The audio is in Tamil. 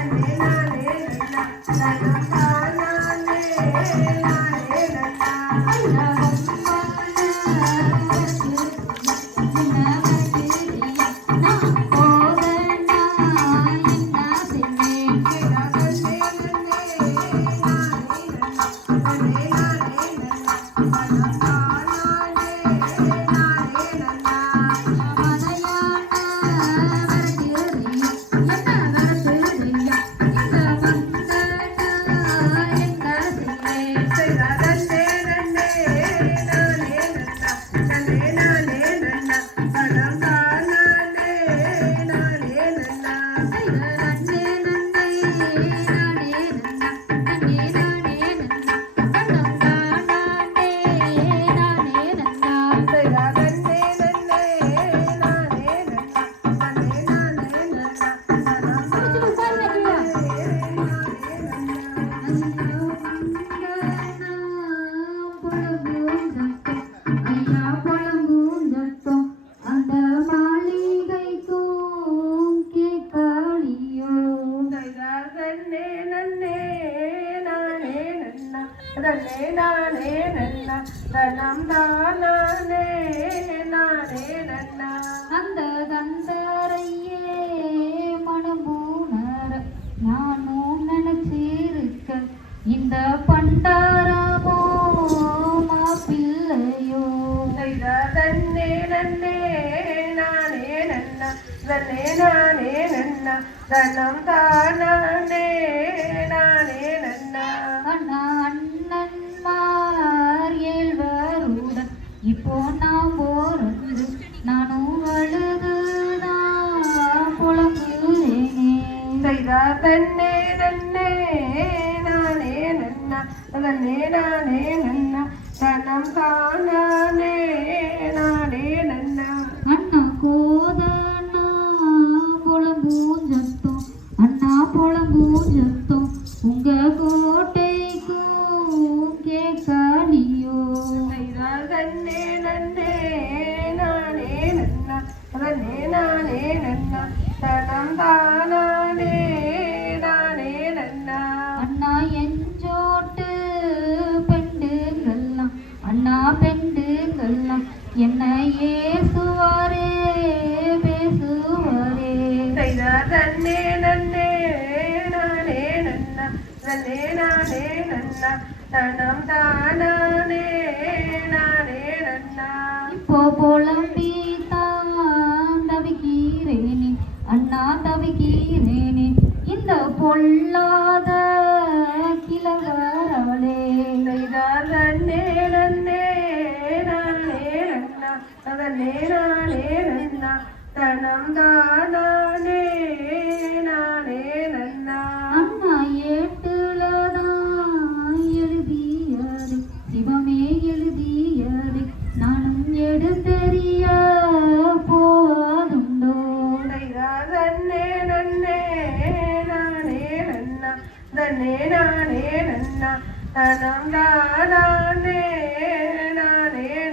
Thank you. నన్నే నానే నన్న ధనం దానే నానే నన్న అంద నన్నే నానే నన్న దండం తానే నానే నన్న அண்ணன்மார் ஏழ்வருடன் இப்போ நான் போறது நானும் அழுதுதான் புலங்குறேனே செய்தா தன்னே நன்னே நானே நன்னா தன்னே நானே நன்னா தனம் தானே நானே நன்னா devil. నన్నే నానే నన్న தனம் தானே நானே நன்னா இப்போ புலம்பி தான் தவிக்கிறேனே அண்ணா தவிக்கிறேனே இந்த பொல்லாத கிழவராளே செய்தார் நன்னே நன்னே தனம் தானே நான் ನೇನಾ ನೇನನ್ನ ತನಂದಾನ ನೇನಾ ನೇನ